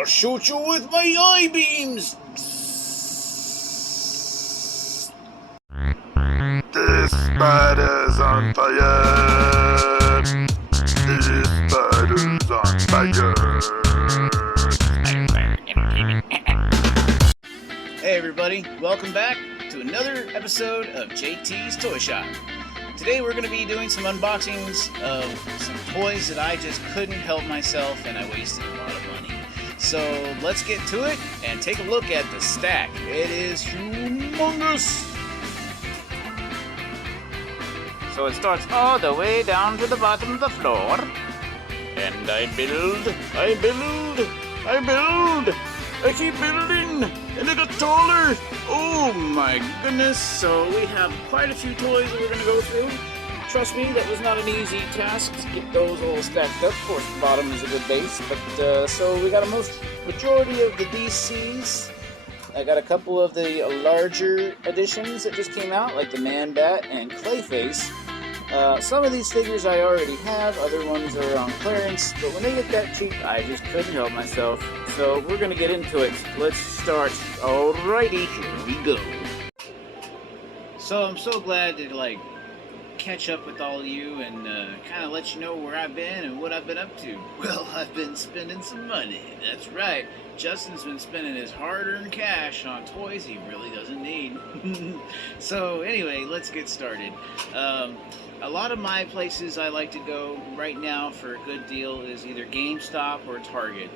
I'll shoot you with my eye beams! This spider's on fire! This spider's on fire! Hey everybody, welcome back to another episode of JT's Toy Shop. Today we're going to be doing some unboxings of some toys that I just couldn't help myself and I wasted a lot of money. So let's get to it and take a look at the stack. It is humongous! So it starts all the way down to the bottom of the floor. And I build, I keep building, and it got taller. Oh my goodness. So we have quite a few toys that we're going to go through. Trust me, that was not an easy task to get those all stacked up. Of course, the bottom is a good base. But so we got a majority of the DCs. I got a couple of the larger editions that just came out, like the Man-Bat and Clayface. Some of these figures I already have, other ones are on clearance, but when they get that cheap, I just couldn't help myself. So we're going to get into it. Let's start. Alrighty, here we go. So I'm so glad to catch up with all of you and kind of let you know where I've been and what I've been up to. Well, I've been spending some money. That's right. Justin's been spending his hard-earned cash on toys he really doesn't need. So anyway, let's get started. A lot of my places I like to go right now for a good deal is either GameStop or Target.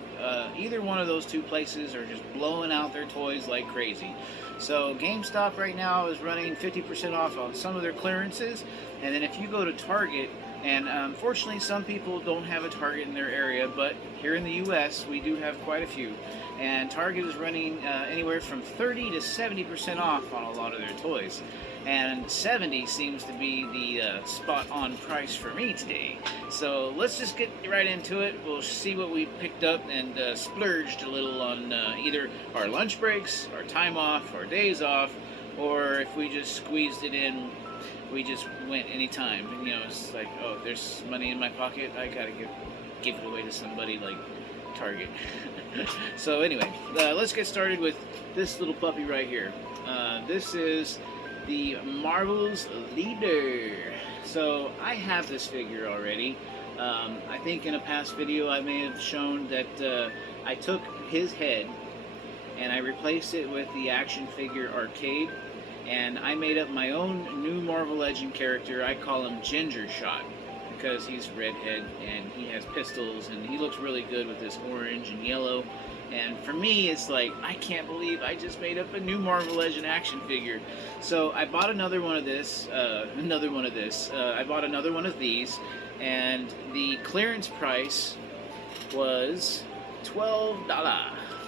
Either one of those two places are just blowing out their toys like crazy. So GameStop right now is running 50% off on some of their clearances, and then if you go to Target, and unfortunately some people don't have a Target in their area, but here in the US we do have quite a few, and Target is running anywhere from 30 to 70% off on a lot of their toys. And 70 seems to be the spot-on price for me today. So let's just get right into it. We'll see what we picked up and splurged a little on either our lunch breaks, our time off, our days off, or if we just squeezed it in, we just went anytime. And, you know, it's like, oh, there's money in my pocket, I gotta give it away to somebody like Target. So anyway, let's get started with this little puppy right here. This is the Marvel's Leader. So I have this figure already. I think in a past video I may have shown that I took his head and I replaced it with the action figure Arcade, and I made up my own new Marvel Legend character. I call him Ginger Shot because he's redhead and he has pistols and he looks really good with this orange and yellow. And for me, it's like, I can't believe I just made up a new Marvel Legend action figure. So I bought another one of this, I bought another one of these, and the clearance price was $12.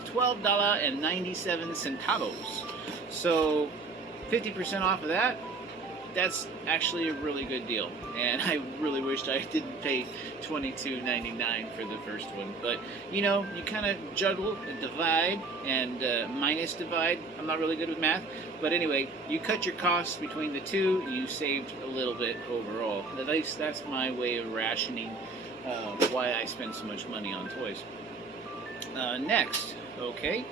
$12.97. So 50% off of that, that's actually a really good deal, and I really wished I didn't pay $22.99 for the first one. But you know, you kind of juggle and divide and minus divide. I'm not really good with math, but anyway, you cut your costs between the two, you saved a little bit overall. At least that's my way of rationing why I spend so much money on toys. Next, okay.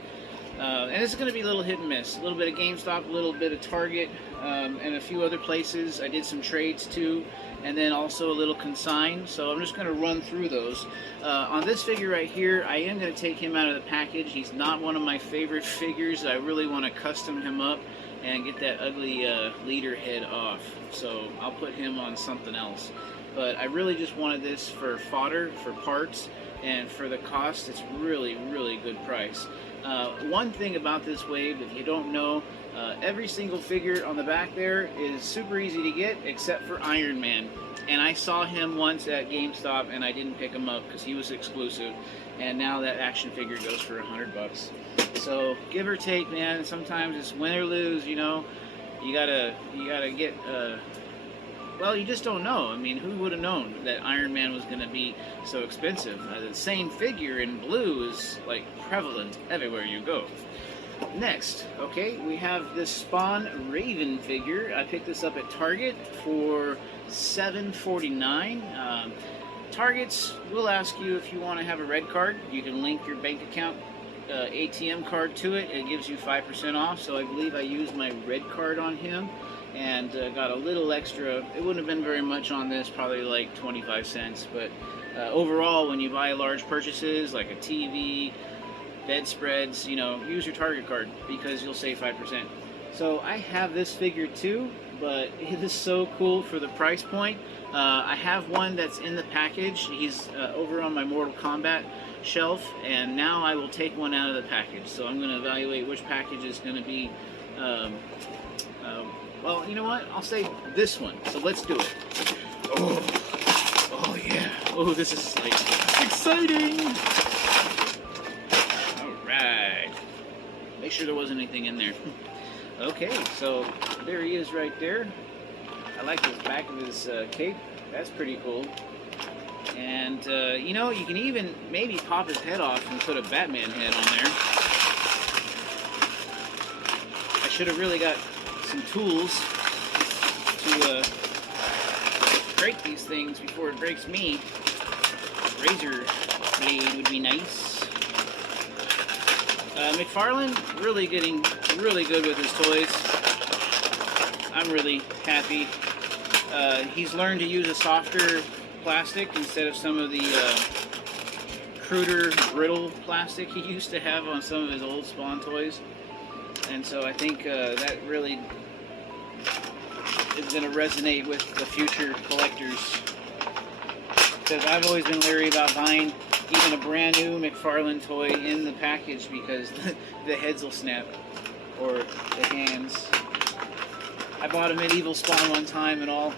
And this is going to be a little hit and miss. A little bit of GameStop, a little bit of Target, and a few other places. I did some trades too, and then also a little consign. So I'm just going to run through those. On this figure right here, I am going to take him out of the package. He's not one of my favorite figures. I really want to custom him up and get that ugly leader head off. So I'll put him on something else. But I really just wanted this for fodder, for parts, and for the cost, it's really, really good price. One thing about this wave, if you don't know, every single figure on the back there is super easy to get except for Iron Man. And I saw him once at GameStop and I didn't pick him up because he was exclusive. And now that action figure goes for $100. So give or take, man, sometimes it's win or lose, you know. You gotta get well, you just don't know. I mean, who would have known that Iron Man was going to be so expensive? The same figure in blue is like prevalent everywhere you go. Next, okay, we have this Spawn Raven figure. I picked this up at Target for $7.49. Targets will ask you if you want to have a red card. You can link your bank account ATM card to it. It gives you 5% off. So I believe I used my red card on him and got a little extra. It wouldn't have been very much on this, probably like 25 cents. But overall, when you buy large purchases like a TV, bedspreads, you know, use your Target card because you'll save 5%. So I have this figure too, but it is so cool for the price point. I have one that's in the package. He's over on my Mortal Kombat shelf, and now I will take one out of the package. So I'm going to evaluate which package is going to be, well, you know what? I'll say this one. So let's do it. Oh yeah. Oh, this is like exciting. All right. Make sure there wasn't anything in there. Okay, so there he is right there. I like the back of his cape. That's pretty cool. And, you know, you can even maybe pop his head off and put a Batman head on there. I should have really got some tools to break these things before it breaks me. Razor blade would be nice. McFarlane really getting really good with his toys. I'm really happy. He's learned to use a softer plastic instead of some of the cruder, brittle plastic he used to have on some of his old Spawn toys. And so I think that really is going to resonate with the future collectors. Because I've always been leery about buying even a brand new McFarlane toy in the package because the heads will snap, or the hands. I bought a medieval Spawn one time and all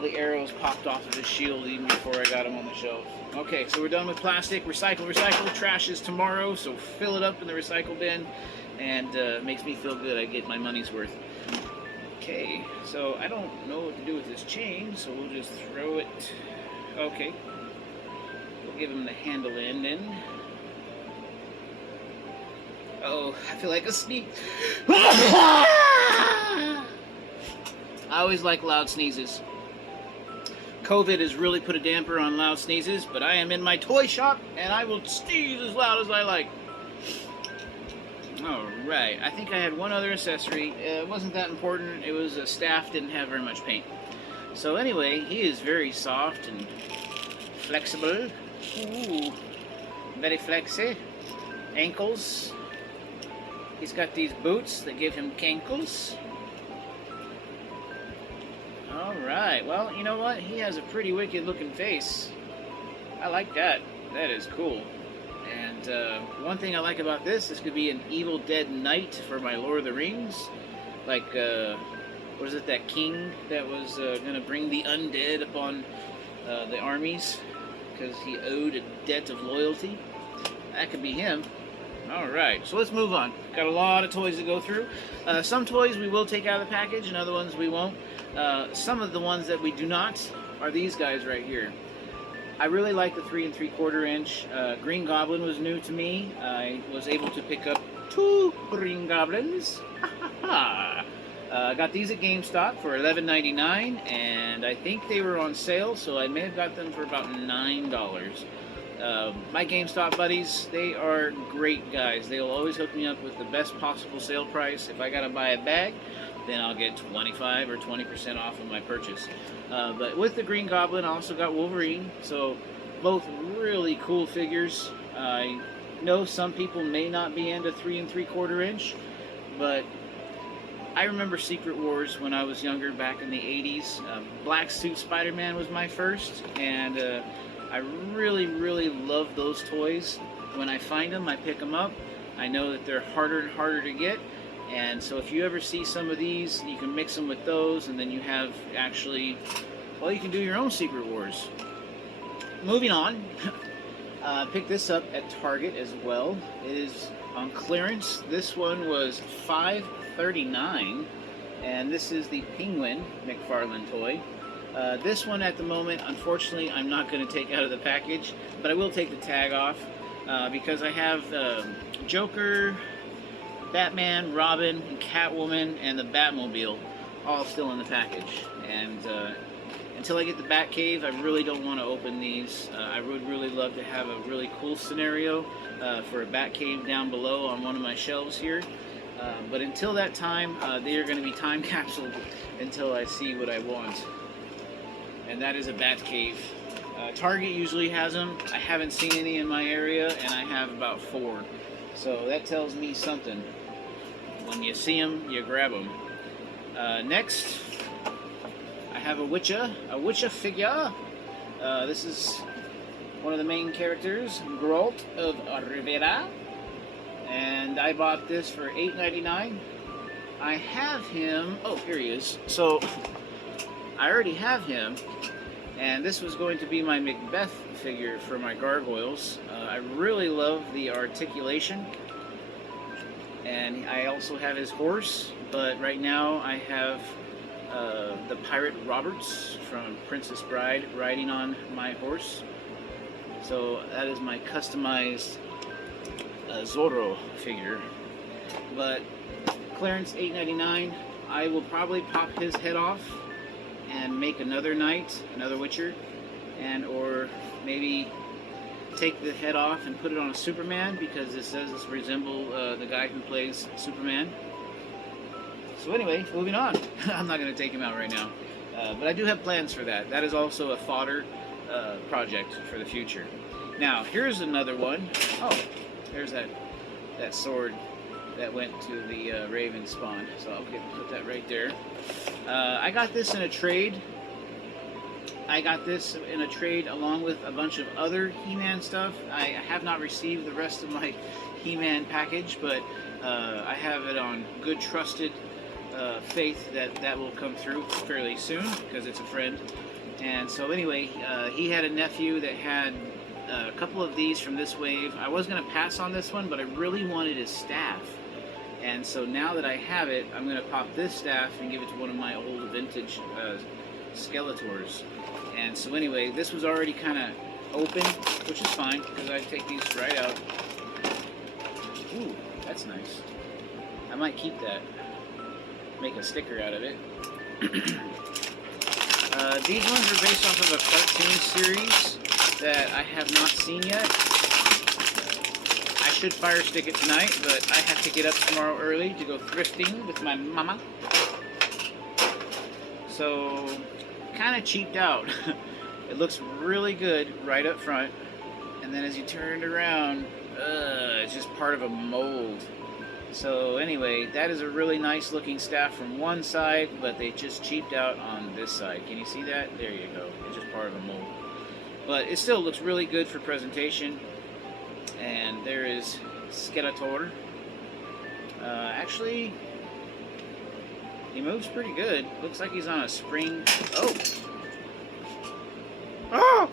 the arrows popped off of his shield even before I got him on the shelf. Okay, so we're done with plastic. Recycle, recycle. Trash is tomorrow, so fill it up in the recycle bin, and makes me feel good. I get my money's worth. Okay, so I don't know what to do with this chain, so we'll just throw it. Okay. We'll give him the handle end in. Oh, I feel like a sneeze. I always like loud sneezes. COVID has really put a damper on loud sneezes, but I am in my toy shop and I will sneeze as loud as I like. Alright, I think I had one other accessory. It wasn't that important. It was a staff, didn't have very much paint. So anyway, he is very soft and flexible. Ooh, very flexy. Ankles. He's got these boots that give him cankles. Alright, well, you know what? He has a pretty wicked looking face. I like that. That is cool. And one thing I like about this could be an Evil Dead Knight for my Lord of the Rings. Like, what is it, that king that was going to bring the undead upon the armies because he owed a debt of loyalty? That could be him. Alright, so let's move on. Got a lot of toys to go through. Some toys we will take out of the package and other ones we won't. Some of the ones that we do not are these guys right here. I really like the 3 3/4 inch. Green Goblin was new to me. I was able to pick up 2 Green Goblins. Got these at GameStop for $11.99, and I think they were on sale, so I may have got them for about $9. My GameStop buddies, they are great guys. They will always hook me up with the best possible sale price. If I gotta buy a bag, then I'll get 25 or 20% off of my purchase. But with the Green Goblin, I also got Wolverine, so both really cool figures. I know some people may not be into 3 3/4 inch, but I remember Secret Wars when I was younger, back in the 80s. Black Suit Spider-Man was my first, and I really, really love those toys. When I find them, I pick them up. I know that they're harder and harder to get, and so if you ever see some of these, you can mix them with those, and then you have actually, well, you can do your own Secret Wars. Moving on, picked this up at Target as well. It is on clearance. This one was $5.39, and this is the Penguin McFarlane toy. This one at the moment, unfortunately, I'm not going to take out of the package, but I will take the tag off because I have Joker, Batman, Robin, and Catwoman, and the Batmobile all still in the package. And until I get the Batcave, I really don't want to open these. I would really love to have a really cool scenario for a Batcave down below on one of my shelves here. But until that time, they are going to be time capsuled until I see what I want. And that is a Batcave. Target usually has them. I haven't seen any in my area, and I have about 4. So that tells me something. When you see them, you grab them. Next, I have a Witcher figure. This is one of the main characters, Geralt of Rivera. And I bought this for $8.99. I have him, oh, here he is. So, I already have him, and this was going to be my Macbeth figure for my gargoyles. I really love the articulation, and I also have his horse, but right now I have the pirate Roberts from Princess Bride riding on my horse. So that is my customized Zorro figure. But clearance $8.99. I will probably pop his head off and make another knight, another Witcher, and or maybe take the head off and put it on a Superman, because it says this resemble the guy who plays Superman. So anyway, moving on. I'm not going to take him out right now, but I do have plans for that. That is also a fodder project for the future. Now here's another one. Oh, there's that sword that went to the Raven spawn. So I'll put that right there. I got this in a trade. I got this in a trade along with a bunch of other He-Man stuff. I have not received the rest of my He-Man package, but I have it on good, trusted faith that will come through fairly soon, because it's a friend. And so anyway, he had a nephew that had a couple of these from this wave. I was going to pass on this one, but I really wanted his staff. And so now that I have it, I'm going to pop this staff and give it to one of my old vintage Skeletors. And so anyway, this was already kind of open, which is fine, because I take these right out. Ooh, that's nice. I might keep that. Make a sticker out of it. These ones are based off of a cartoon series that I have not seen yet. I should fire stick it tonight, but I have to get up tomorrow early to go thrifting with my mama. So, kind of cheaped out. It looks really good right up front, and then as you turn it around, it's just part of a mold. So anyway, that is a really nice looking staff from one side, but they just cheaped out on this side. Can you see that? There you go. It's just part of a mold. But it still looks really good for presentation. And there is Skeletor. Actually, he moves pretty good. Looks like he's on a spring. Oh! Oh!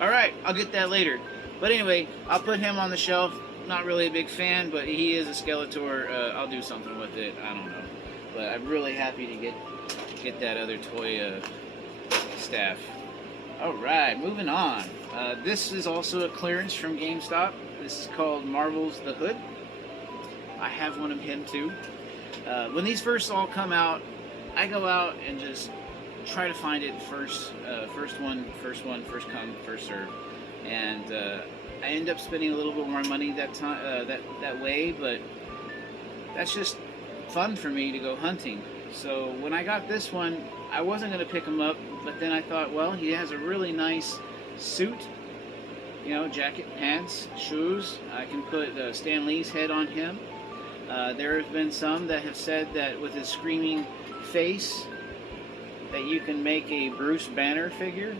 Alright, I'll get that later. But anyway, I'll put him on the shelf. Not really a big fan, but he is a Skeletor. I'll do something with it. I don't know. But I'm really happy to get that other toy staff. Alright, moving on. This is also a clearance from GameStop. This is called Marvel's The Hood. I have one of him too. When these first all come out, I go out and just try to find it first come, first serve. And I end up spending a little bit more money that time, that way, but that's just fun for me to go hunting. So when I got this one, I wasn't going to pick him up, but then I thought, well, he has a really nice suit, you know, jacket, pants, shoes. I can put Stan Lee's head on him. There have been some that have said that with his screaming face that you can make a Bruce Banner figure,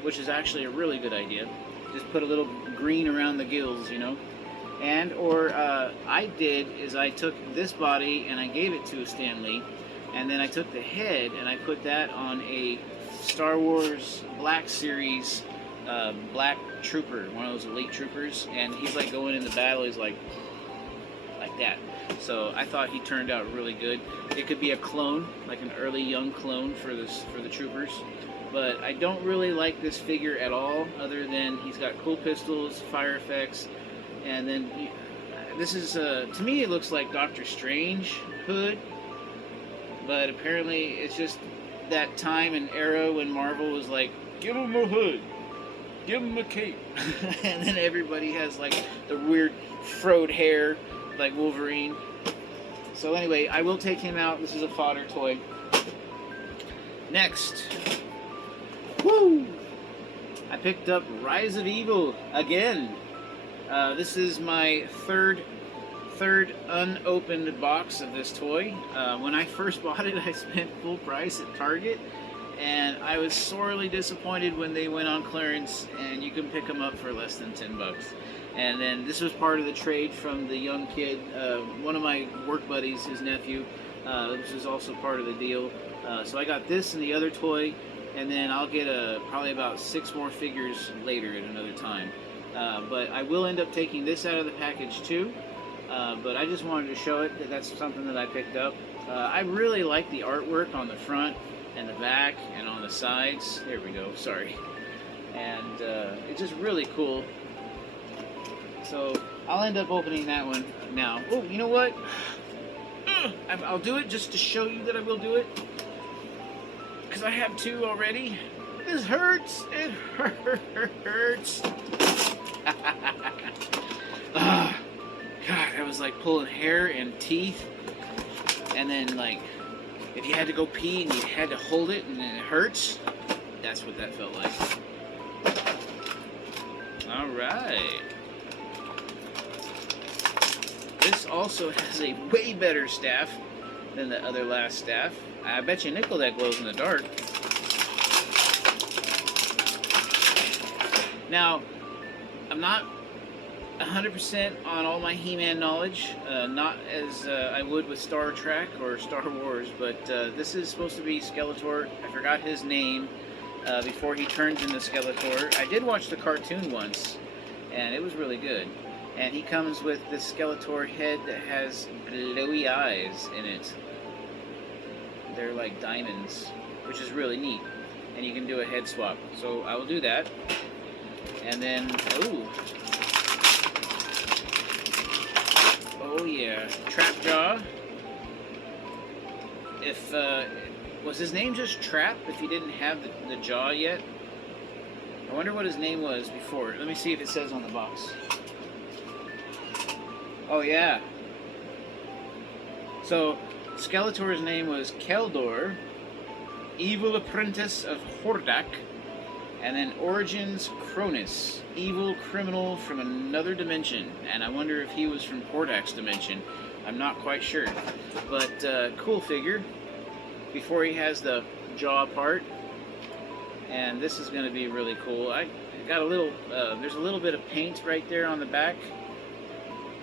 which is actually a really good idea. Just put a little green around the gills, you know. And or I did is I took this body and I gave it to Stan Lee, and then I took the head and I put that on a Star Wars Black Series Black Trooper, one of those elite troopers, and he's like going into battle, he's like that. So I thought he turned out really good. It could be a clone, like an early young clone for the troopers. But I don't really like this figure at all, other than he's got cool pistols, fire effects, and then this is, to me it looks like Doctor Strange hood, but apparently it's just that time and era when Marvel was like, give him a hood, give him a cape, and then everybody has like the weird froed hair like Wolverine. So anyway, I will take him out. This is a fodder toy. Next, woo! I picked up Rise of Evil again. This is my third unopened box of this toy. When I first bought it, I spent full price at Target, and I was sorely disappointed when they went on clearance and you can pick them up for less than $10. And then this was part of the trade from the young kid, one of my work buddies, his nephew. This was also part of the deal. So I got this and the other toy, and then I'll get probably about 6 more figures later at another time. But I will end up taking this out of the package too. But I just wanted to show it that that's something that I picked up. I really like the artwork on the front and the back and on the sides. There we go, sorry. And it's just really cool. So I'll end up opening that one now. Oh, you know what? I'll do it just to show you that I will do it. Because I have 2 already. This hurts. It hurts. God, that was like pulling hair and teeth. And then like, if you had to go pee and you had to hold it and then it hurts, that's what that felt like. Alright. This also has a way better staff than the other last staff. I bet you a nickel that glows in the dark. Now, I'm not 100% on all my He-Man knowledge, not as I would with Star Trek or Star Wars, but this is supposed to be Skeletor. I forgot his name before he turns into Skeletor. I did watch the cartoon once, and it was really good. And he comes with this Skeletor head that has glowy eyes in it. They're like diamonds, which is really neat. And you can do a head swap. So I will do that. And then, ooh. Oh yeah, Trapjaw. If, was his name just Trap if he didn't have the jaw yet? I wonder what his name was before. Let me see if it says on the box. Oh yeah. So, Skeletor's name was Keldor, evil apprentice of Hordak, and then Origins Cronus, evil criminal from another dimension. And I wonder if he was from Hordak's dimension. I'm not quite sure. But cool figure. Before he has the jaw part. And this is going to be really cool. I got a little, there's a little bit of paint right there on the back.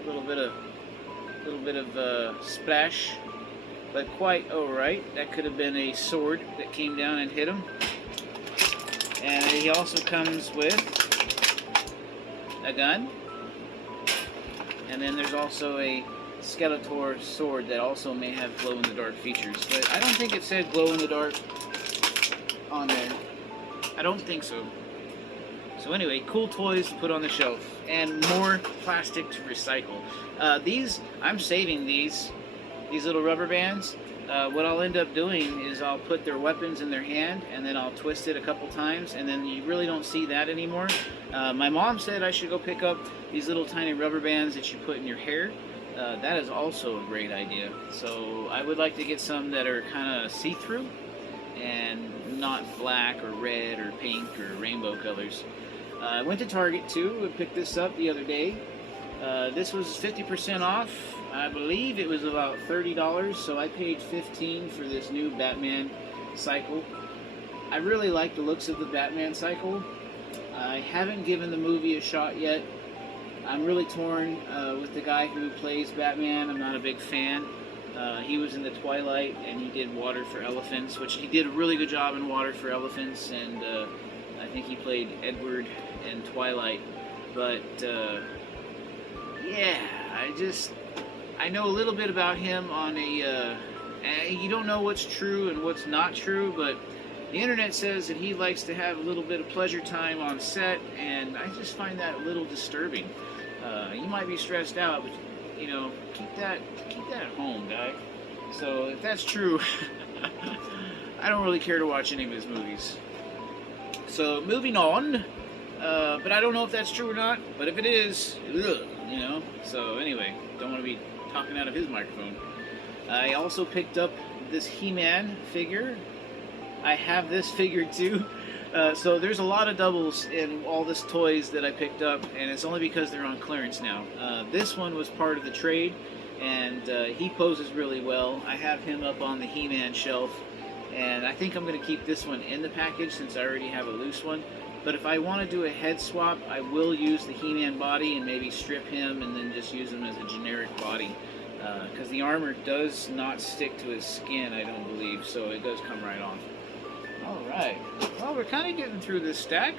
A little bit of splash. But quite alright. That could have been a sword that came down and hit him. And he also comes with a gun. And then there's also a Skeletor sword that also may have glow-in-the-dark features. But I don't think it said glow-in-the-dark on there. I don't think so. So anyway, cool toys to put on the shelf. And more plastic to recycle. These, I'm saving these little rubber bands. What I'll end up doing is I'll put their weapons in their hand and then I'll twist it a couple times and then you really don't see that anymore. My mom said I should go pick up these little tiny rubber bands that you put in your hair. That is also a great idea. So I would like to get some that are kind of see-through and not black or red or pink or rainbow colors. I went to Target too and picked this up the other day. This was 50% off. I believe it was about $30, so I paid $15 for this new Batman cycle. I really like the looks of the Batman cycle. I haven't given the movie a shot yet. I'm really torn with the guy who plays Batman. I'm not a big fan. He was in the Twilight and he did Water for Elephants, which he did a really good job in Water for Elephants, and I think he played Edward in Twilight. But yeah, I know a little bit about him on a, you don't know what's true and what's not true, but the internet says that he likes to have a little bit of pleasure time on set, and I just find that a little disturbing. You might be stressed out, but, you know, keep that at home, guy. So if that's true, I don't really care to watch any of his movies. So, moving on. But I don't know if that's true or not. But if it is, ugh, you know. So, anyway, don't want to be talking out of his microphone. I also picked up this He-Man figure. I have this figure too. So there's a lot of doubles in all this toys that I picked up, and it's only because they're on clearance now. This one was part of the trade, and he poses really well. I have him up on the He-Man shelf, and I think I'm going to keep this one in the package since I already have a loose one. But if I want to do a head swap, I will use the He-Man body and maybe strip him and then just use him as a generic body. Because the armor does not stick to his skin, I don't believe, so it does come right off. Alright, well, we're kind of getting through this stack.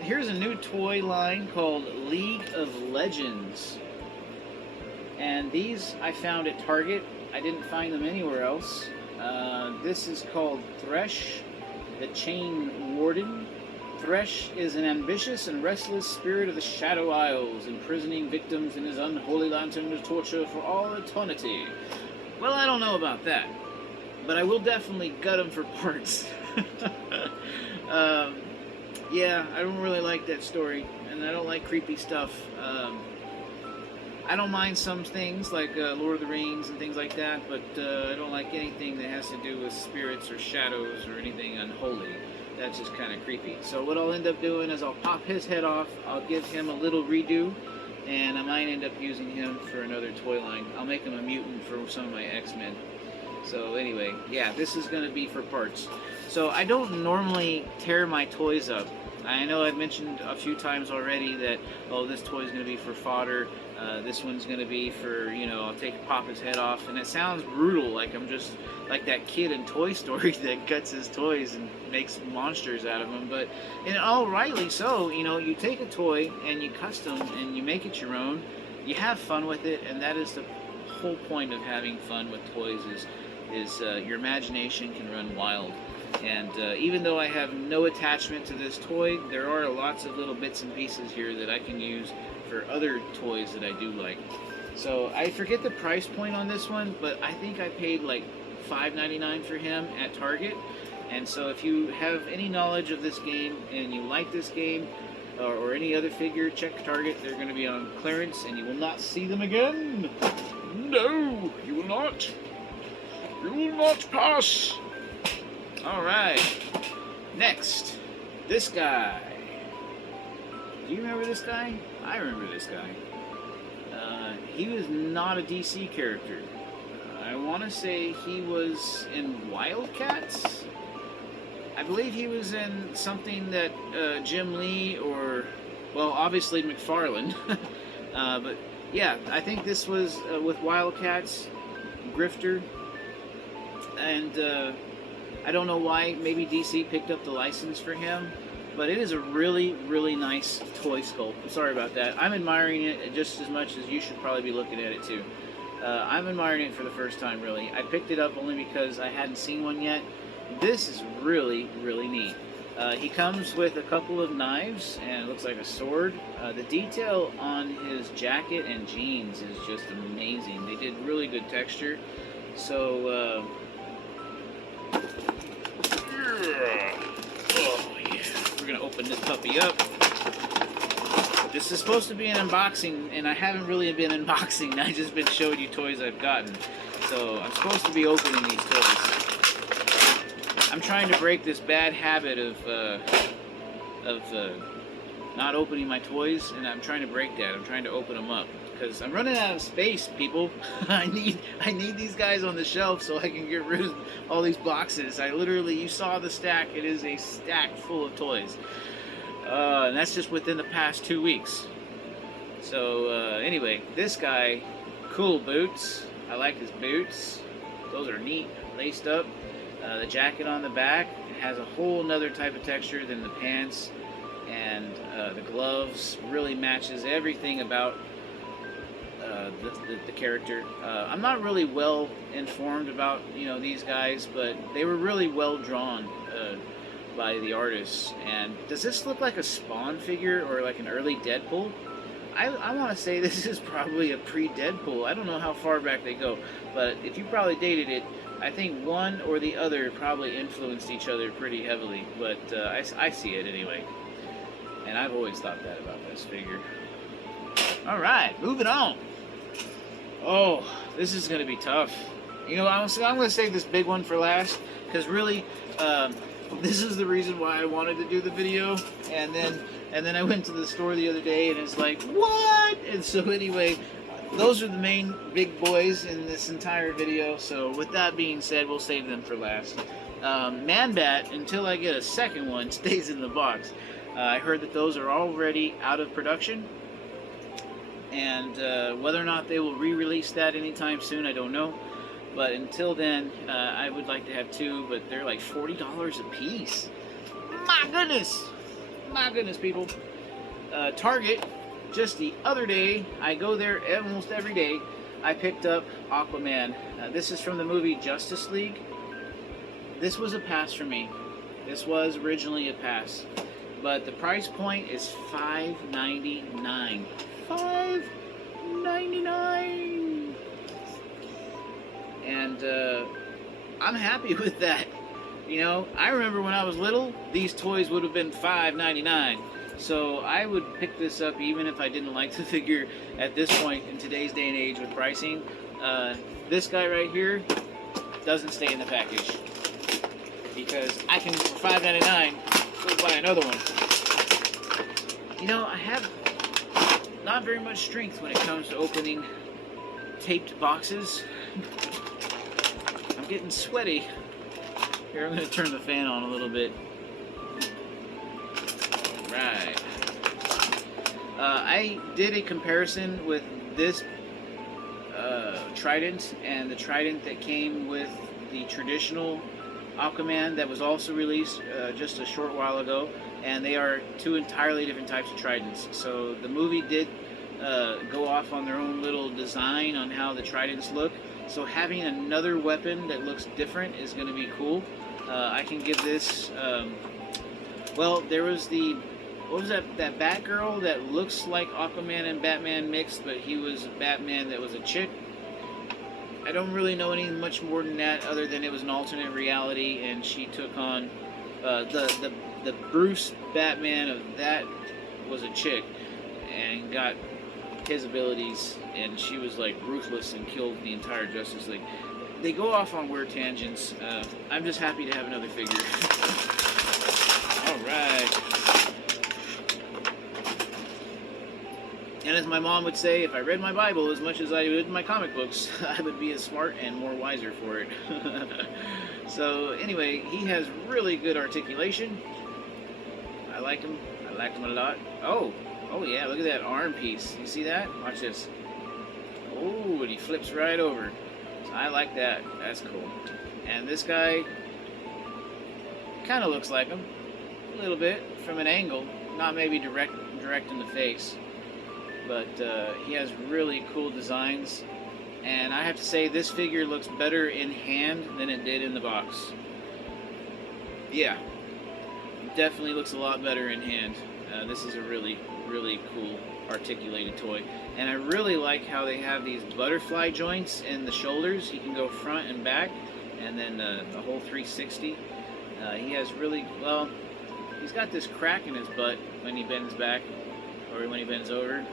Here's a new toy line called League of Legends. And these I found at Target. I didn't find them anywhere else. This is called Thresh, the Chain Warden. Thresh is an ambitious and restless spirit of the Shadow Isles, imprisoning victims in his unholy lantern to torture for all eternity. Well, I don't know about that, but I will definitely gut him for parts. Yeah, I don't really like that story, and I don't like creepy stuff. I don't mind some things, like Lord of the Rings and things like that, but I don't like anything that has to do with spirits or shadows or anything unholy. That's just kind of creepy. So what I'll end up doing is I'll pop his head off, I'll give him a little redo, and I might end up using him for another toy line. I'll make him a mutant for some of my X-Men. So anyway, yeah, this is going to be for parts. So I don't normally tear my toys up. I know I've mentioned a few times already that, oh, this toy is going to be for fodder, this one's going to be for, you know, I'll pop his head off, and it sounds brutal, like I'm just like that kid in Toy Story that cuts his toys and makes monsters out of them. But, and all rightly so, you know, you take a toy and you custom and you make it your own, you have fun with it, and that is the whole point of having fun with toys is your imagination can run wild. And even though I have no attachment to this toy, there are lots of little bits and pieces here that I can use for other toys that I do like. So I forget the price point on this one, but I think I paid like $5.99 for him at Target. And so if you have any knowledge of this game and you like this game or any other figure, check Target. They're going to be on clearance and you will not see them again. No, you will not. You will not pass. Alright, next, this guy. Do you remember this guy? I remember this guy. He was not a DC character. I want to say he was in Wildcats. I believe he was in something that Jim Lee or, well, obviously McFarlane. But yeah, I think this was with Wildcats, Grifter, and I don't know why, maybe DC picked up the license for him, but it is a really, really nice toy sculpt. I'm sorry about that. I'm admiring it just as much as you should probably be looking at it too. I'm admiring it for the first time, really. I picked it up only because I hadn't seen one yet. This is really, really neat. He comes with a couple of knives, and it looks like a sword. The detail on his jacket and jeans is just amazing. They did really good texture. So, oh yeah, we're gonna open this puppy up. This is supposed to be an unboxing, and I haven't really been unboxing. I've just been showing you toys I've gotten. So I'm supposed to be opening these toys. I'm trying to break this bad habit of not opening my toys, and I'm trying to break that. I'm trying to open them up because I'm running out of space, people. I need these guys on the shelf so I can get rid of all these boxes. I literally, you saw the stack. It is a stack full of toys. And that's just within the past 2 weeks. So anyway, this guy, cool boots. I like his boots. Those are neat, laced up. The jacket on the back has a whole nother type of texture than the pants, and the gloves really matches everything about the character. I'm not really well informed about these guys, but they were really well drawn by the artists. And does this look like a Spawn figure or like an early Deadpool? I want to say this is probably a pre-Deadpool. I don't know how far back they go, but if you probably dated it, I think one or the other probably influenced each other pretty heavily. But I see it anyway, and I've always thought that about this figure. All right, moving on. Oh, this is going to be tough. You know, I'm going to save this big one for last, because really, this is the reason why I wanted to do the video. And then I went to the store the other day, and it's like, what? And so anyway, those are the main big boys in this entire video. So with that being said, we'll save them for last. Man-Bat, until I get a second one, stays in the box. I heard that those are already out of production. And whether or not they will re-release that anytime soon, I don't know. But until then, I would like to have two, but they're like $40 a piece. My goodness! My goodness, people. Target, just the other day, I go there almost every day, I picked up Aquaman. This is from the movie Justice League. This was a pass for me. This was originally a pass. But the price point is $5.99. $5.99, and I'm happy with that. You know, I remember when I was little, these toys would have been $5.99, so I would pick this up even if I didn't like the figure at this point in today's day and age with pricing. This guy right here doesn't stay in the package, because I can, for $5.99, go buy another one. You know, I have not very much strength when it comes to opening taped boxes. I'm getting sweaty. Here, I'm going to turn the fan on a little bit. Right. I did a comparison with this Trident and the Trident that came with the traditional Aquaman that was also released just a short while ago. And they are two entirely different types of tridents. So the movie did go off on their own little design on how the tridents look. So having another weapon that looks different is going to be cool. I can give this... well, there was the... What was that Batgirl that looks like Aquaman and Batman mixed, but he was Batman that was a chick? I don't really know any much more than that, other than it was an alternate reality, and she took on the Bruce Batman of that was a chick and got his abilities, and she was like ruthless and killed the entire Justice League. They go off on weird tangents. I'm just happy to have another figure. Alright. And as my mom would say, if I read my Bible as much as I would my comic books, I would be as smart and more wiser for it. So anyway, he has really good articulation. I like him. I like him a lot. Oh yeah, look at that arm piece. You see that? Watch this. Oh, and he flips right over. So I like that. That's cool. And this guy kind of looks like him a little bit from an angle, not maybe direct in the face, but he has really cool designs. And I have to say, this figure looks better in hand than it did in the box. Yeah, definitely looks a lot better in hand. This is a really, really cool articulated toy. And I really like how they have these butterfly joints in the shoulders. He can go front and back, and then the whole 360. He has really, well, he's got this crack in his butt when he bends back, or when he bends over.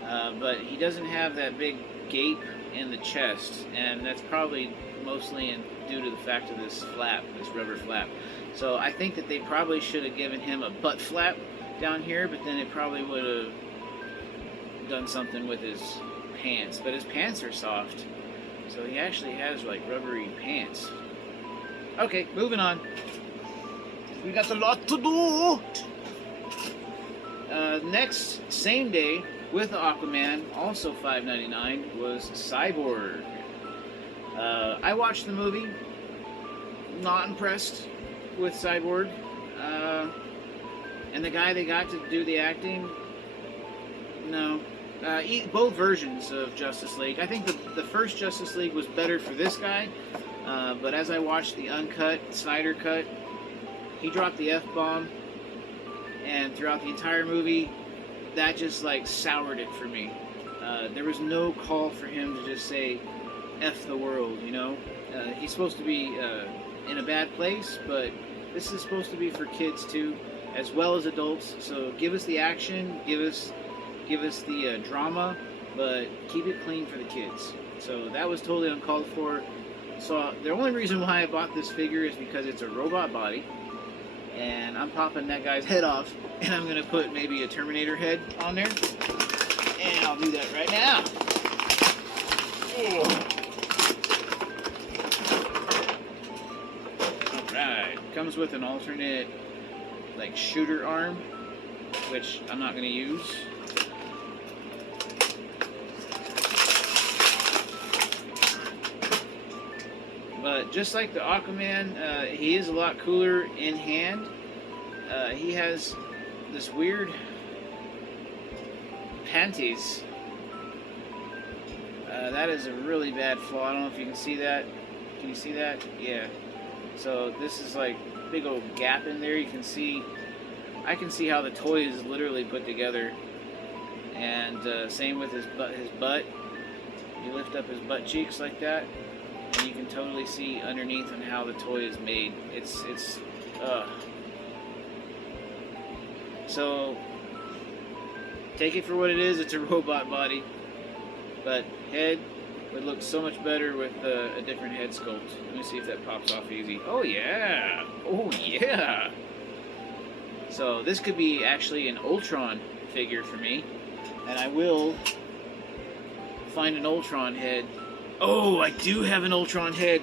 But he doesn't have that big gape in the chest, and that's probably mostly due to the fact of this flap, this rubber flap. So I think that they probably should have given him a butt flap down here, but then it probably would have done something with his pants. But his pants are soft, so he actually has like rubbery pants. Okay, moving on. We got a lot to do. Next, same day, with Aquaman, also $5.99, was Cyborg. I watched the movie, not impressed with Cyborg, and the guy they got to do the acting, no. Both versions of Justice League. I think the first Justice League was better for this guy, but as I watched the uncut Snyder cut, he dropped the F-bomb, and throughout the entire movie, that just like soured it for me. There was no call for him to just say F the world, you know? He's supposed to be in a bad place, but this is supposed to be for kids too, as well as adults. So give us the action, give us the drama, but keep it clean for the kids. So that was totally uncalled for. So the only reason why I bought this figure is because it's a robot body, and I'm popping that guy's head off, and I'm gonna put maybe a Terminator head on there, and I'll do that right now. Alright, comes with an alternate like shooter arm, which I'm not gonna use. But just like the Aquaman, he is a lot cooler in hand. He has this weird panties. That is a really bad flaw. I don't know if you can see that. Can you see that? Yeah. So this is like big old gap in there. You can see, I can see how the toy is literally put together. And same with his butt. You lift up his butt cheeks like that, and you can totally see underneath on how the toy is made. So take it for what it is. It's a robot body, but head would look so much better with a different head sculpt. Let me see if that pops off easy. Oh yeah! Oh yeah! So this could be actually an Ultron figure for me, and I will find an Ultron head. Oh, I do have an Ultron head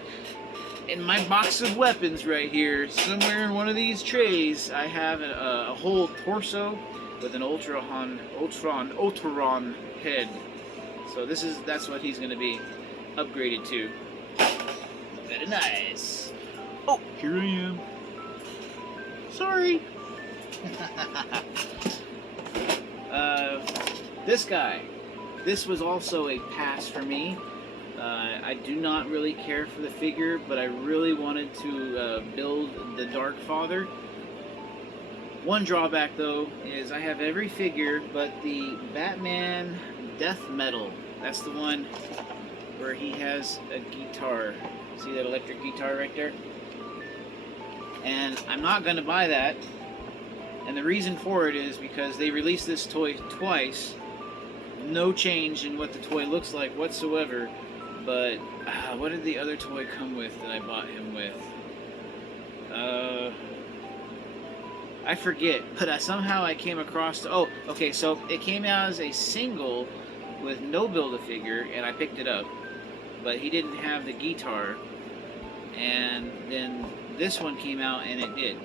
in my box of weapons right here. Somewhere in one of these trays, I have a whole torso with an Ultron head. So that's what he's going to be upgraded to. Very nice. Oh, here I am. Sorry. This guy. This was also a pass for me. I do not really care for the figure, but I really wanted to build the Dark Father. One drawback, though, is I have every figure but the Batman Death Metal. That's the one where he has a guitar. See that electric guitar right there? And I'm not going to buy that. And the reason for it is because they released this toy twice. No change in what the toy looks like whatsoever. But what did the other toy come with that I bought him with? I forget. But somehow I came across... Oh, okay, so it came out as a single with no Build-A-Figure, and I picked it up. But he didn't have the guitar. And then this one came out, and it did.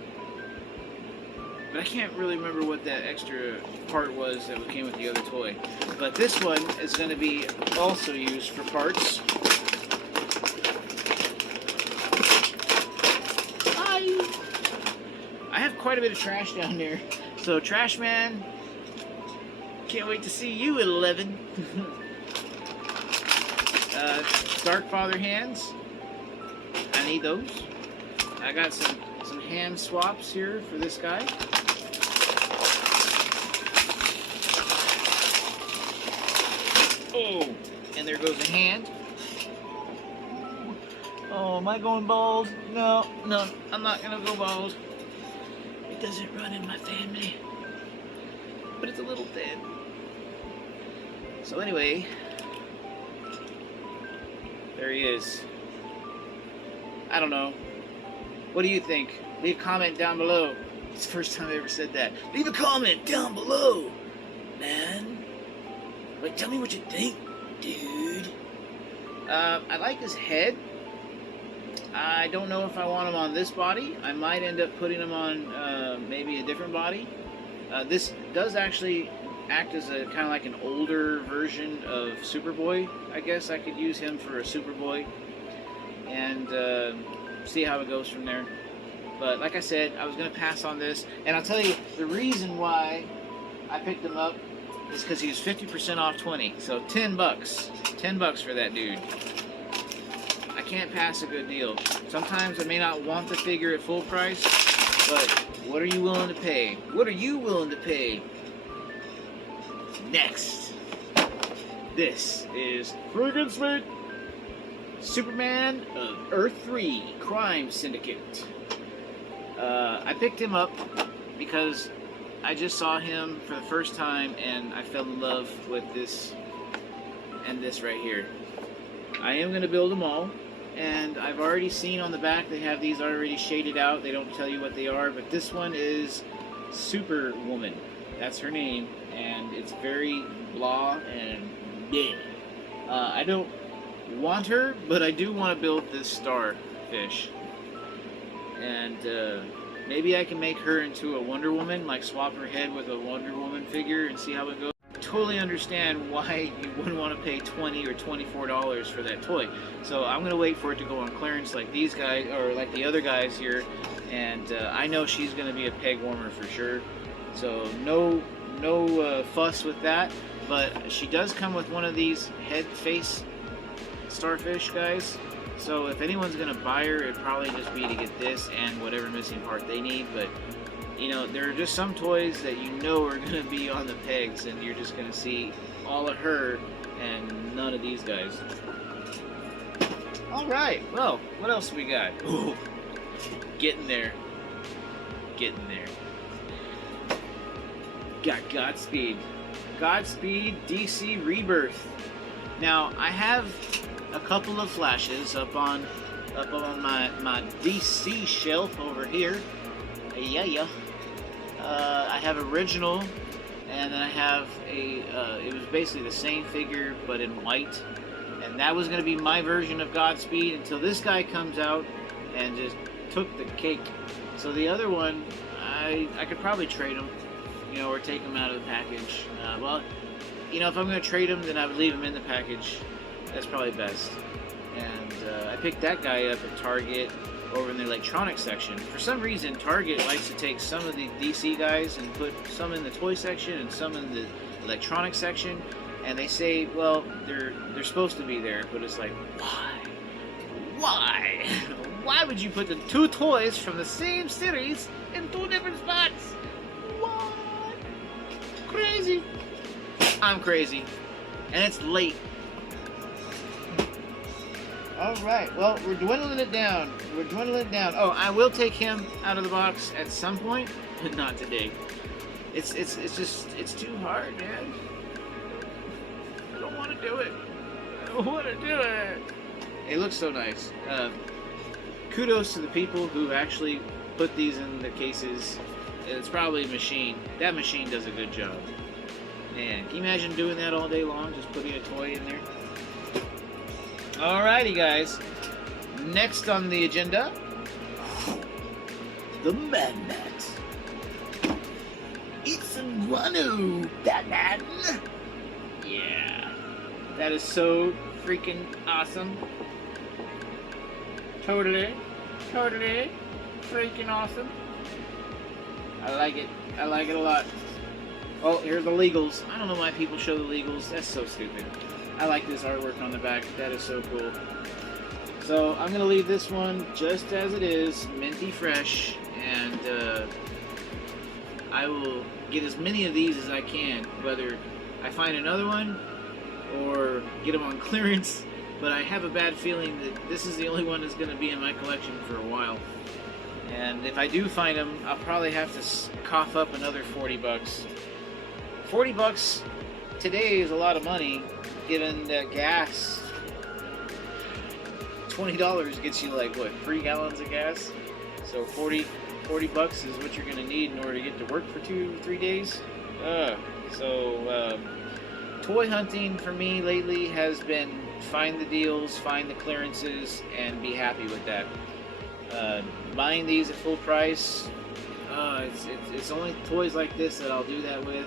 But I can't really remember what that extra part was that came with the other toy. But this one is going to be also used for parts. Hi! I have quite a bit of trash down there. So, Trash Man, can't wait to see you at 11. Dark Father hands. I need those. I got some hand swaps here for this guy. Oh, and there goes a hand. Oh, am I going bald? No, I'm not gonna go bald. It doesn't run in my family. But it's a little thin. So anyway, there he is. I don't know. What do you think? Leave a comment down below. It's the first time I ever said that. Leave a comment down below, man. Like, tell me what you think, dude. I like his head. I don't know if I want him on this body. I might end up putting him on maybe a different body. This does actually act as a kind of like an older version of Superboy. I guess I could use him for a Superboy and see how it goes from there. But like I said, I was going to pass on this. And I'll tell you, the reason why I picked him up is because he was 50% off 20. So 10 bucks. 10 bucks for that dude. I can't pass a good deal. Sometimes I may not want the figure at full price, but what are you willing to pay? What are you willing to pay? Next, this is friggin' sweet. Superman of Earth 3 Crime Syndicate. I picked him up because I just saw him for the first time and I fell in love with this and this right here. I am going to build them all, and I've already seen on the back they have these already shaded out. They don't tell you what they are, but this one is Superwoman. That's her name, and it's very blah and yeah. I don't want her, but I do want to build this starfish. And maybe I can make her into a Wonder Woman, like swap her head with a Wonder Woman figure and see how it goes. I totally understand why you wouldn't want to pay $20 or $24 for that toy. So I'm going to wait for it to go on clearance like these guys, or like the other guys here. And I know she's going to be a peg warmer for sure. So no fuss with that. But she does come with one of these head face starfish guys. So if anyone's going to buy her, it'd probably just be to get this and whatever missing part they need. But, you know, there are just some toys that you know are going to be on the pegs, and you're just going to see all of her and none of these guys. Alright, well, what else we got? Ooh, getting there. Getting there. Got Godspeed. Godspeed DC Rebirth. Now, I have a couple of flashes up on my DC shelf over here. I have original, and then I have it was basically the same figure but in white, and that was going to be my version of Godspeed until this guy comes out and just took the cake. So the other one, I could probably trade him, you know, or take him out of the package. Well, you know, if I'm going to trade him, then I would leave him in the package. That's probably best. And I picked that guy up at Target over in the electronics section. For some reason, Target likes to take some of the DC guys and put some in the toy section and some in the electronics section. And they say, well, they're supposed to be there, but it's like, why? Why? Why would you put the two toys from the same series in two different spots? What? Crazy. I'm crazy. And it's late. Alright, well, we're dwindling it down. Oh, I will take him out of the box at some point, but not today. It's too hard, man. I don't want to do it. It looks so nice. Kudos to the people who actually put these in the cases. It's probably a machine. That machine does a good job. Man, can you imagine doing that all day long, just putting a toy in there? Alrighty, guys. Next on the agenda, the Mad Max. It's a guano, Batman. Yeah, that is so freaking awesome. Totally freaking awesome. I like it a lot. Oh, here's the legals. I don't know why people show the legals. That's so stupid. I like this artwork on the back. That is so cool. So I'm going to leave this one just as it is, minty fresh, and I will get as many of these as I can, whether I find another one or get them on clearance, but I have a bad feeling that this is the only one that's going to be in my collection for a while. And if I do find them, I'll probably have to cough up another 40 bucks. 40 bucks today is a lot of money, given that gas, $20 gets you like, what, 3 gallons of gas? So 40 bucks is what you're going to need in order to get to work for 2-3 days. Toy hunting for me lately has been find the deals, find the clearances, and be happy with that. Buying these at full price, it's only toys like this that I'll do that with.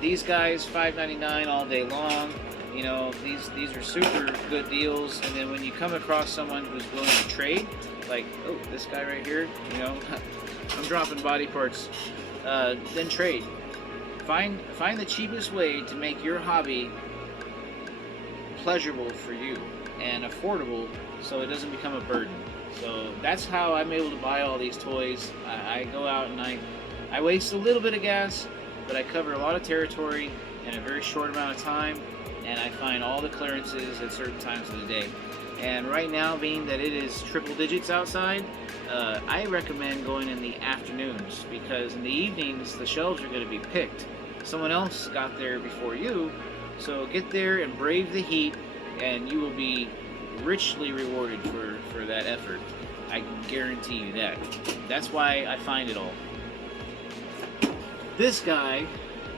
These guys, $5.99 all day long. You know, these are super good deals. And then when you come across someone who's willing to trade, like, oh, this guy right here, you know, I'm dropping body parts, then trade. Find the cheapest way to make your hobby pleasurable for you and affordable, so it doesn't become a burden. So that's how I'm able to buy all these toys. I go out and I waste a little bit of gas, but I cover a lot of territory, in a very short amount of time, and I find all the clearances at certain times of the day. And right now, being that it is triple digits outside, I recommend going in the afternoons, because in the evenings the shelves are going to be picked. Someone else got there before you, so get there and brave the heat, and you will be richly rewarded for that effort. I guarantee you that. That's why I find it all. This guy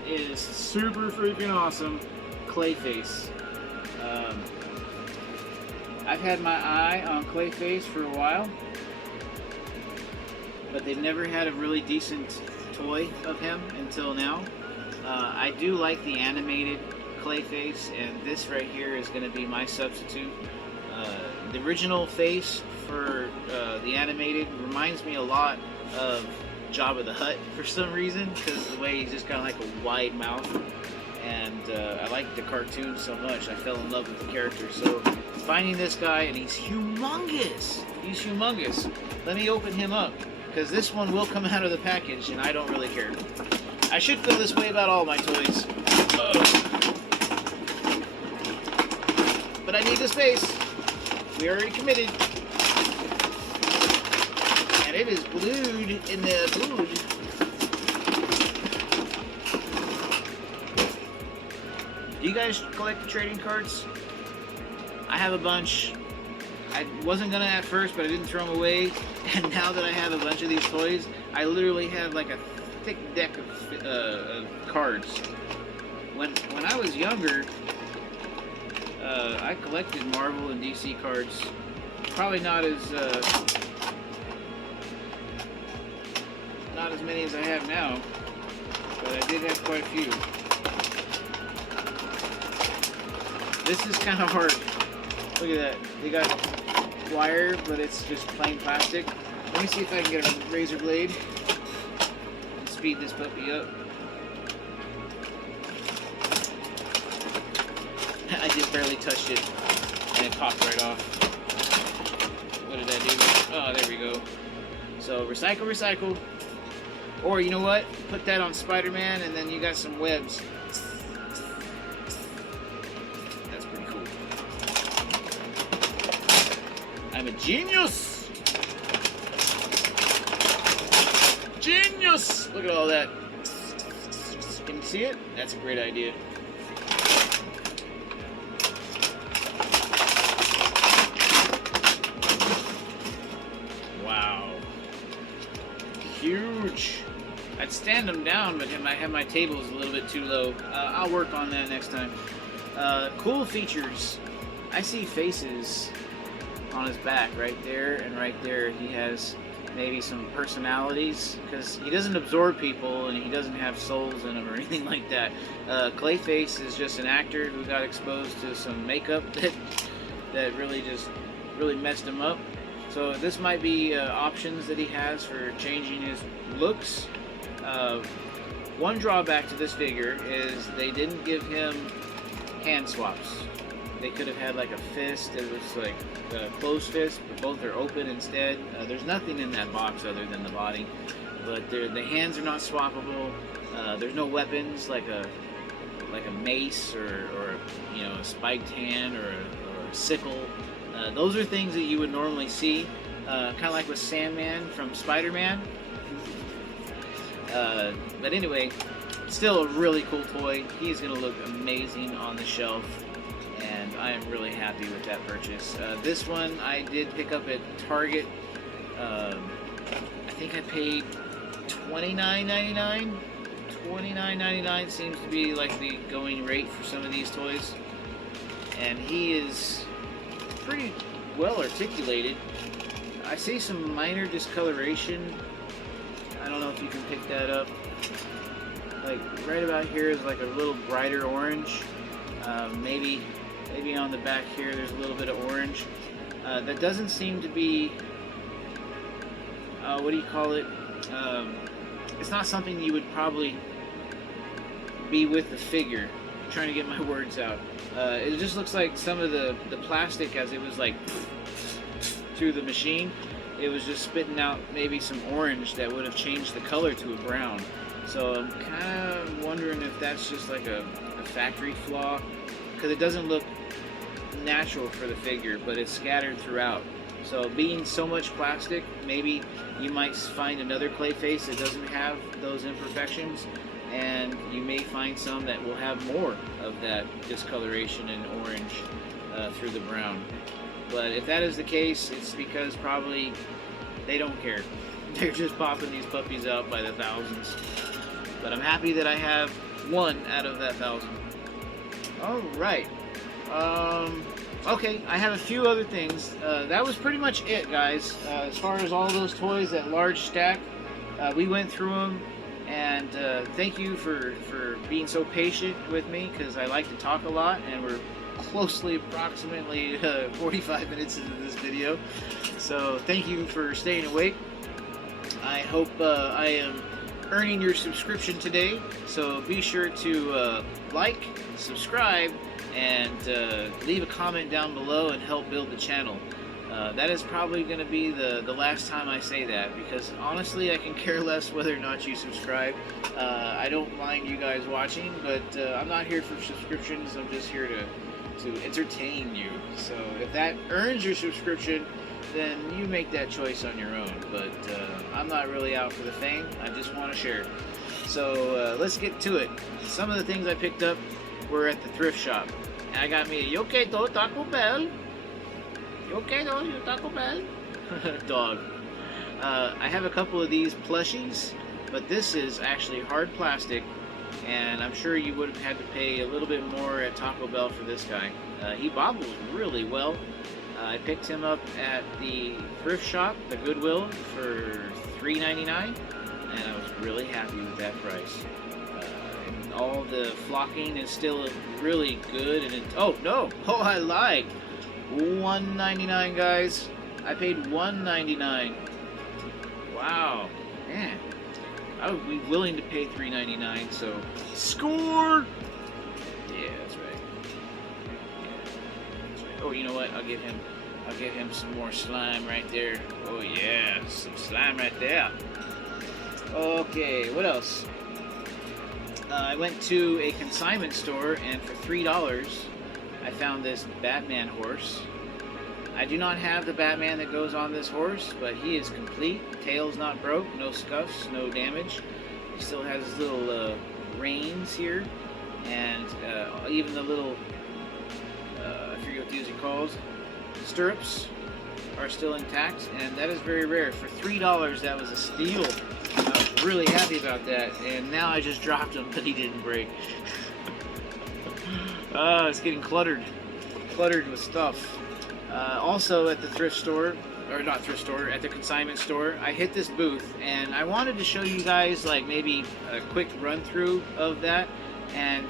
is super freaking awesome. Clayface. I've had my eye on Clayface for a while, but they've never had a really decent toy of him until now. I do like the animated Clayface, and this right here is going to be my substitute. The original face for the animated reminds me a lot of Jabba the Hutt for some reason, because the way he's just kind of like a wide mouth, and I like the cartoon so much, I fell in love with the character. So finding this guy, and he's humongous. He's humongous. Let me open him up, because this one will come out of the package, and I don't really care. I should feel this way about all my toys. But I need the space. We already committed. And it is glued in the food. Do you guys collect the trading cards? I have a bunch. I wasn't gonna at first, but I didn't throw them away. And now that I have a bunch of these toys, I literally have like a thick deck of cards. When I was younger, I collected Marvel and DC cards. Probably not as many as I have now, but I did have quite a few. This is kind of hard. Look at that. They got wire, but it's just plain plastic. Let me see if I can get a razor blade and speed this puppy up. I just barely touched it, and it popped right off. What did I do? Oh, there we go. So, recycle, recycle. Or, you know what? Put that on Spider-Man, and then you got some webs. That's pretty cool. I'm a genius! Genius! Look at all that. Can you see it? That's a great idea. Huge. I'd stand them down, but I have my tables a little bit too low. I'll work on that next time. Cool features. I see faces on his back right there and right there. He has maybe some personalities, because he doesn't absorb people and he doesn't have souls in him or anything like that. Clayface is just an actor who got exposed to some makeup that really messed him up. So this might be options that he has for changing his looks. One drawback to this figure is they didn't give him hand swaps. They could have had like a fist that was like a closed fist, but both are open instead. There's nothing in that box other than the body, but the hands are not swappable. There's no weapons like a mace or you know, a spiked hand or a sickle. Those are things that you would normally see, kind of like with Sandman from Spider-Man. But anyway, still a really cool toy. He's going to look amazing on the shelf, and I am really happy with that purchase. This one I did pick up at Target. I think I paid $29.99. $29.99 seems to be like the going rate for some of these toys, and he is pretty well articulated. I see some minor discoloration. I don't know if you can pick that up. Like right about here is like a little brighter orange. Maybe on the back here there's a little bit of orange. That doesn't seem to be, what do you call it? It's not something you would probably be with the figure. I'm trying to get my words out. It just looks like some of the plastic, as it was like through the machine, it was just spitting out maybe some orange that would have changed the color to a brown. So I'm kind of wondering if that's just like a a factory flaw, because it doesn't look natural for the figure, but it's scattered throughout. So being so much plastic, maybe you might find another clay face that doesn't have those imperfections, and you may find some that will have more of that discoloration and orange through the brown. But if that is the case, it's because probably they don't care. They're just popping these puppies out by the thousands. But I'm happy that I have one out of that 1,000. Alright. Okay, I have a few other things. That was pretty much it, guys. As far as all those toys, that large stack, we went through them. And thank you for being so patient with me, because I like to talk a lot, and we're approximately 45 minutes into this video. So thank you for staying awake. I hope I am earning your subscription today. So be sure to like, subscribe, and leave a comment down below and help build the channel. That is probably going to be the last time I say that, because honestly I can care less whether or not you subscribe. I don't mind you guys watching, but I'm not here for subscriptions. I'm just here to entertain you. So if that earns your subscription, then you make that choice on your own. But I'm not really out for the fame. I just want to share. So let's get to it. Some of the things I picked up were at the thrift shop. I got me a Yoketo Taco Bell. Yoketo, you Taco Bell? Dog. I have a couple of these plushies, but this is actually hard plastic, and I'm sure you would have had to pay a little bit more at Taco Bell for this guy. He bobbles really well. I picked him up at the thrift shop, the Goodwill, for $3.99, and I was really happy with that price. And all the flocking is still really good, and I lied. $1.99, guys. I paid $1.99. Wow, man. I would be willing to pay $3.99. So score. Yeah, that's right. Oh, you know what? I'll give him some more slime right there. Oh yeah, some slime right there. Okay, what else? I went to a consignment store, and for $3, I found this Batman horse. I do not have the Batman that goes on this horse, but he is complete. Tail's not broke, no scuffs, no damage. He still has his little reins here, and even the little, I forget what these are called, stirrups are still intact, and that is very rare. For $3, that was a steal. I was really happy about that, and now I just dropped him, but he didn't break. It's getting cluttered with stuff. Also at the thrift store, or not thrift store, at the consignment store, I hit this booth, and I wanted to show you guys like maybe a quick run through of that, and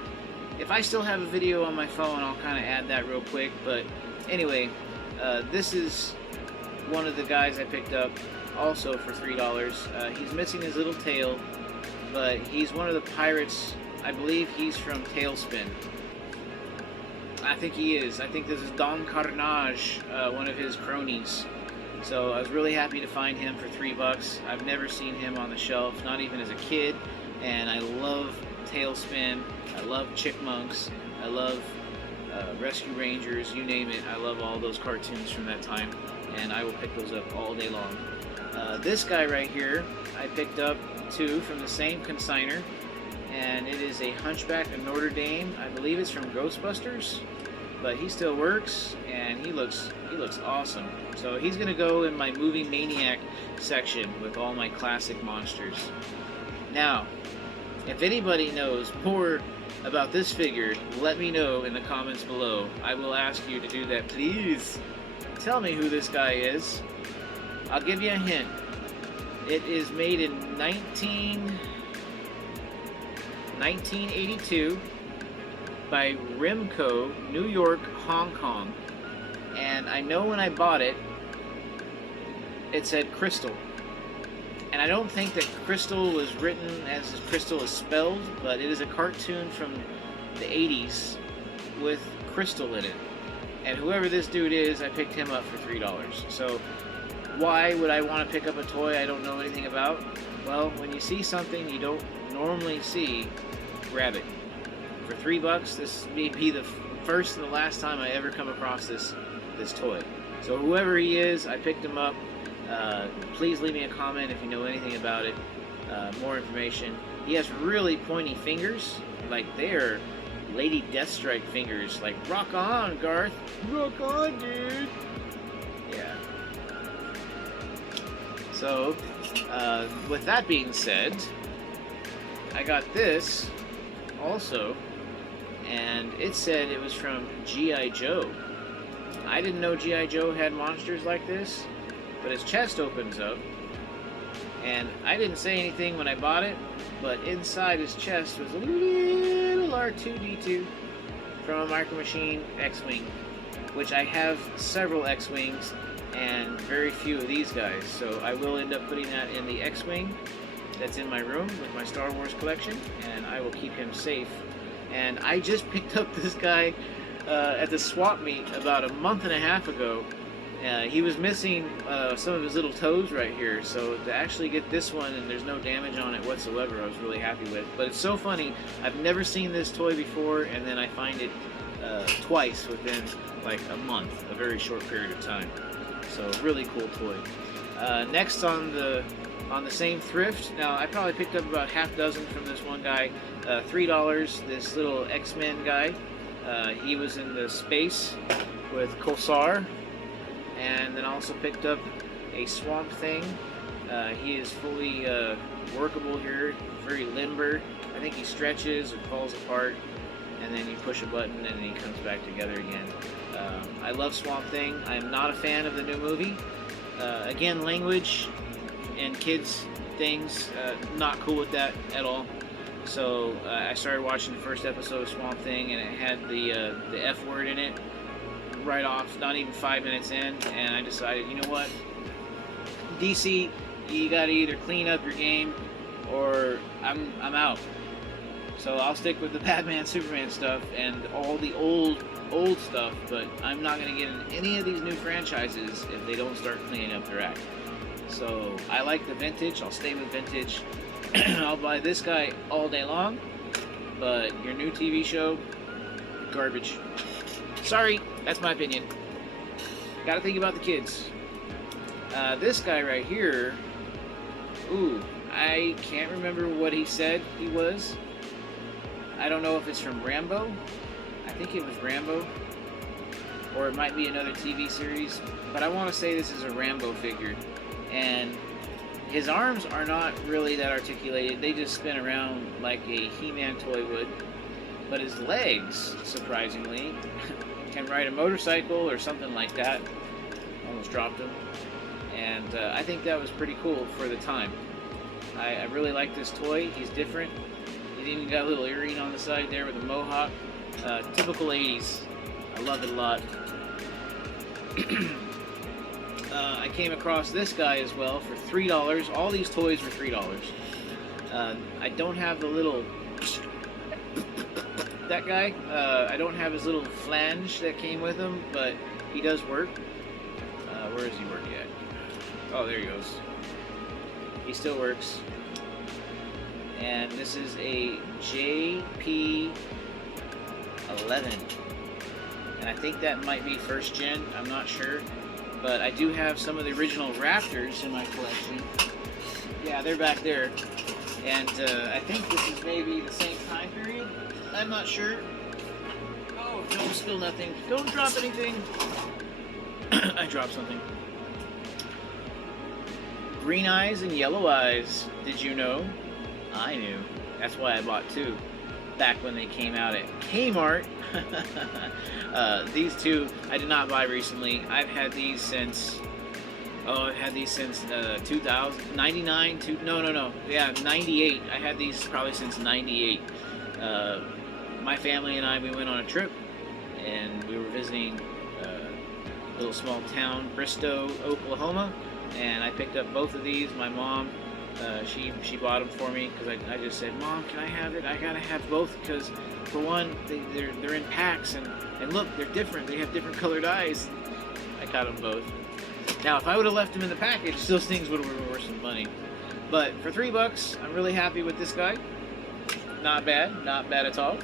if I still have a video on my phone, I'll kind of add that real quick. But anyway, this is one of the guys I picked up also for $3. He's missing his little tail, but he's one of the pirates. I believe he's from Tailspin. I think he is. I think this is Don Carnage, one of his cronies. So I was really happy to find him for $3. I've never seen him on the shelf, not even as a kid. And I love Tailspin. I love Chickmunks. I love Rescue Rangers. You name it. I love all those cartoons from that time, and I will pick those up all day long. This guy right here, I picked up too from the same consigner. And it is a Hunchback of Notre Dame. I believe it's from Ghostbusters, but he still works, and he looks awesome. So he's gonna go in my Movie Maniac section with all my classic monsters. Now, if anybody knows more about this figure, let me know in the comments below. I will ask you to do that. Please tell me who this guy is. I'll give you a hint. It is made in 1982 by Rimco, New York, Hong Kong. And I know when I bought it, it said Crystal. And I don't think that Crystal was written as Crystal is spelled, but it is a cartoon from the 80s with Crystal in it. And whoever this dude is, I picked him up for $3. So why would I want to pick up a toy I don't know anything about? Well, when you see something you don't normally see, grab it. for $3, this may be the first and the last time I ever come across this toy. So whoever he is, I picked him up. Please leave me a comment if you know anything about it. More information. He has really pointy fingers, like they're Lady Deathstrike fingers. Like, rock on, Garth. Rock on, dude. Yeah. So, with that being said, I got this also, and it said it was from G.I. Joe. I didn't know G.I. Joe had monsters like this, but his chest opens up, and I didn't say anything when I bought it, but inside his chest was a little R2-D2 from a Micro Machine X-Wing, which I have several X-Wings and very few of these guys, so I will end up putting that in the X-Wing that's in my room with my Star Wars collection, and I will keep him safe. And I just picked up this guy at the swap meet about a month and a half ago. He was missing some of his little toes right here, so to actually get this one and there's no damage on it whatsoever, I was really happy with. But it's so funny, I've never seen this toy before, and then I find it twice within like a month, a very short period of time. So really cool toy. Next on the same thrift, now I probably picked up about half dozen from this one guy. $3, this little X-Men guy. He was in the space with Kosar. And then also picked up a Swamp Thing. He is fully workable here, very limber. I think he stretches and falls apart, and then you push a button and he comes back together again. I love Swamp Thing. I am not a fan of the new movie. Again, language and kids things, not cool with that at all. So I started watching the first episode of Swamp Thing, and it had the F word in it right off, not even 5 minutes in, and I decided, you know what, DC, you gotta either clean up your game or I'm out. So I'll stick with the Batman, Superman stuff and all the old stuff, but I'm not gonna get in any of these new franchises if they don't start cleaning up their act. So I like the vintage, I'll stay with vintage. I'll buy this guy all day long, but your new TV show, garbage. Sorry, that's my opinion. Gotta think about the kids. This guy right here, ooh, I can't remember what he said he was. I don't know if it's from Rambo. I think it was Rambo. Or it might be another TV series. But I want to say this is a Rambo figure. And his arms are not really that articulated. They just spin around like a He-Man toy would. But his legs, surprisingly, can ride a motorcycle or something like that. Almost dropped him. And I think that was pretty cool for the time. I really like this toy. He's different. He's even got a little earring on the side there with a mohawk. Typical 80s. I love it a lot. I came across this guy as well for $3. All these toys were $3. I don't have the little... that guy. I don't have his little flange that came with him, but he does work. Where is he working at? Oh, there he goes. He still works. And this is a JP11. And I think that might be first gen, I'm not sure. But I do have some of the original Raptors in my collection. Yeah, they're back there. And I think this is maybe the same time period. I'm not sure. Oh, don't spill nothing. Don't drop anything. I dropped something. Green eyes and yellow eyes. Did you know? I knew. That's why I bought two. Back when they came out at Kmart. These two I did not buy recently. I've had these since... Oh, I've had these since 2000, 99, no. Yeah, 98. I had these probably since 98. My family and I, we went on a trip, and we were visiting a little small town, Bristow, Oklahoma, and I picked up both of these. My mom, she bought them for me, because I just said, Mom, can I have it? I gotta have both, because for one, they're in packs, and look, they're different. They have different colored eyes. I got them both. Now, if I would have left them in the package, those things would have been worth some money. But for $3, I'm really happy with this guy. Not bad at all.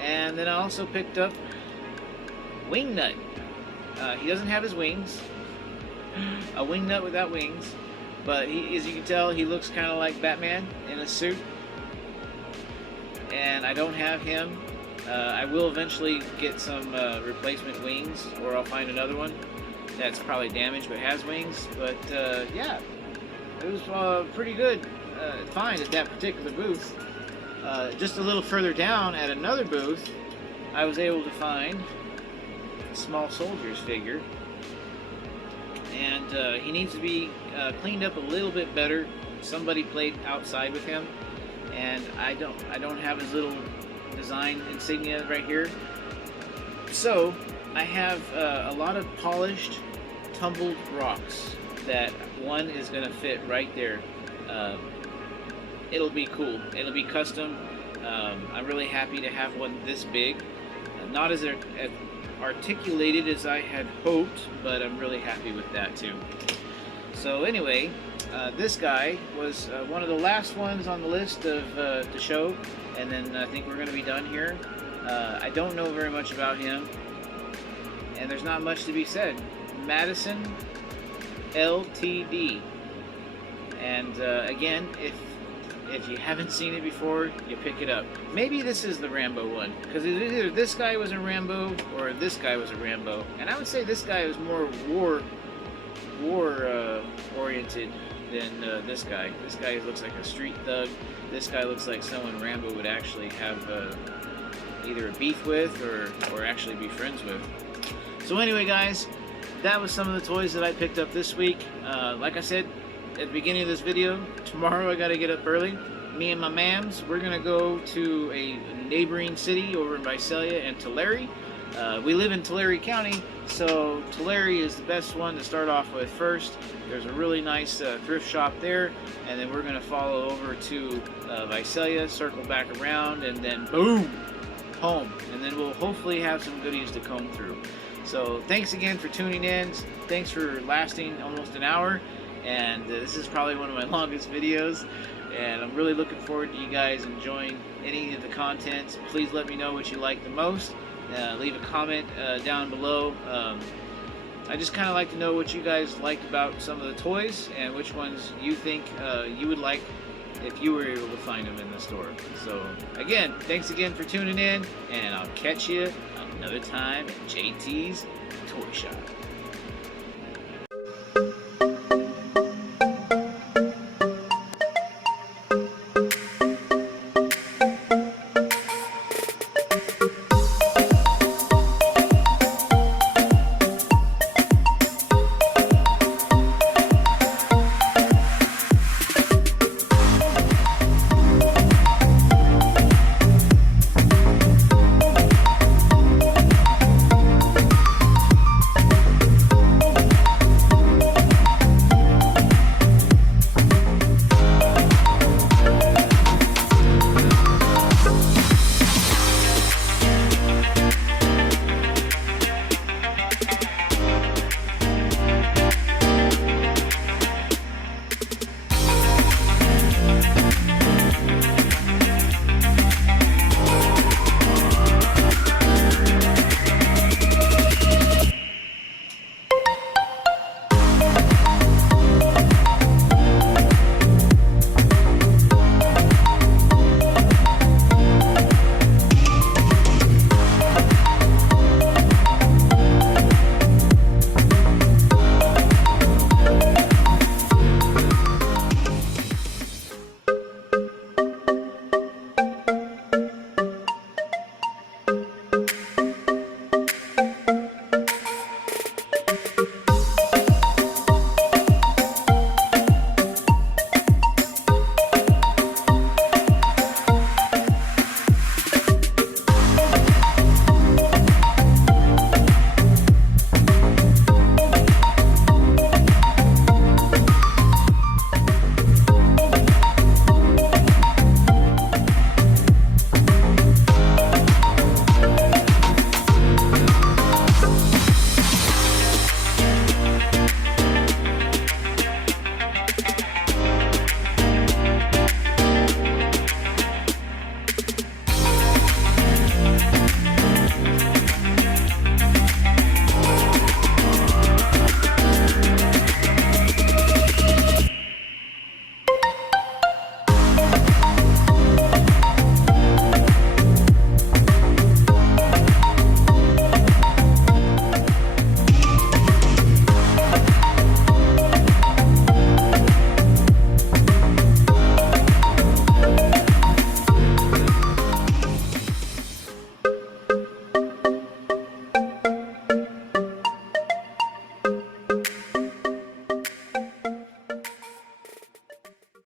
And then I also picked up Wingnut. He doesn't have his wings. A Wingnut without wings. But he, as you can tell, he looks kind of like Batman in a suit. And I don't have him. I will eventually get some replacement wings, or I'll find another one that's probably damaged but has wings. But yeah, it was pretty good find at that particular booth. Just a little further down at another booth, I was able to find a small soldier's figure. And he needs to be cleaned up a little bit better. Somebody played outside with him, and I don't have his little design insignia right here. So I have a lot of polished, tumbled rocks that one is going to fit right there. It'll be cool. It'll be custom. I'm really happy to have one this big. Not as articulated as I had hoped, but I'm really happy with that too. So anyway, this guy was one of the last ones on the list of to show, and then I think we're going to be done here. I don't know very much about him, and there's not much to be said. Madison LTD, and again, if you haven't seen it before, you pick it up. Maybe this is the Rambo one, because either this guy was a Rambo or this guy was a Rambo, and I would say this guy was more war oriented than this guy. This guy looks like a street thug. This guy looks like someone Rambo would actually have either a beef with or actually be friends with. So anyway, guys, that was some of the toys that I picked up this week. Like I said at the beginning of this video, tomorrow I gotta get up early. Me and my mams, we're gonna go to a neighboring city over in Visalia and Tulare. We live in Tulare County, so Tulare is the best one to start off with first. There's a really nice thrift shop there, and then we're gonna follow over to Visalia, circle back around, and then boom, home. And then we'll hopefully have some goodies to comb through. So thanks again for tuning in. Thanks for lasting almost an hour. And this is probably one of my longest videos, and I'm really looking forward to you guys enjoying any of the content. Please let me know what you like the most. Leave a comment down below. I just kind of like to know what you guys liked about some of the toys and which ones you think you would like if you were able to find them in the store. So again, thanks again for tuning in, and I'll catch you another time at JT's Toy Shop.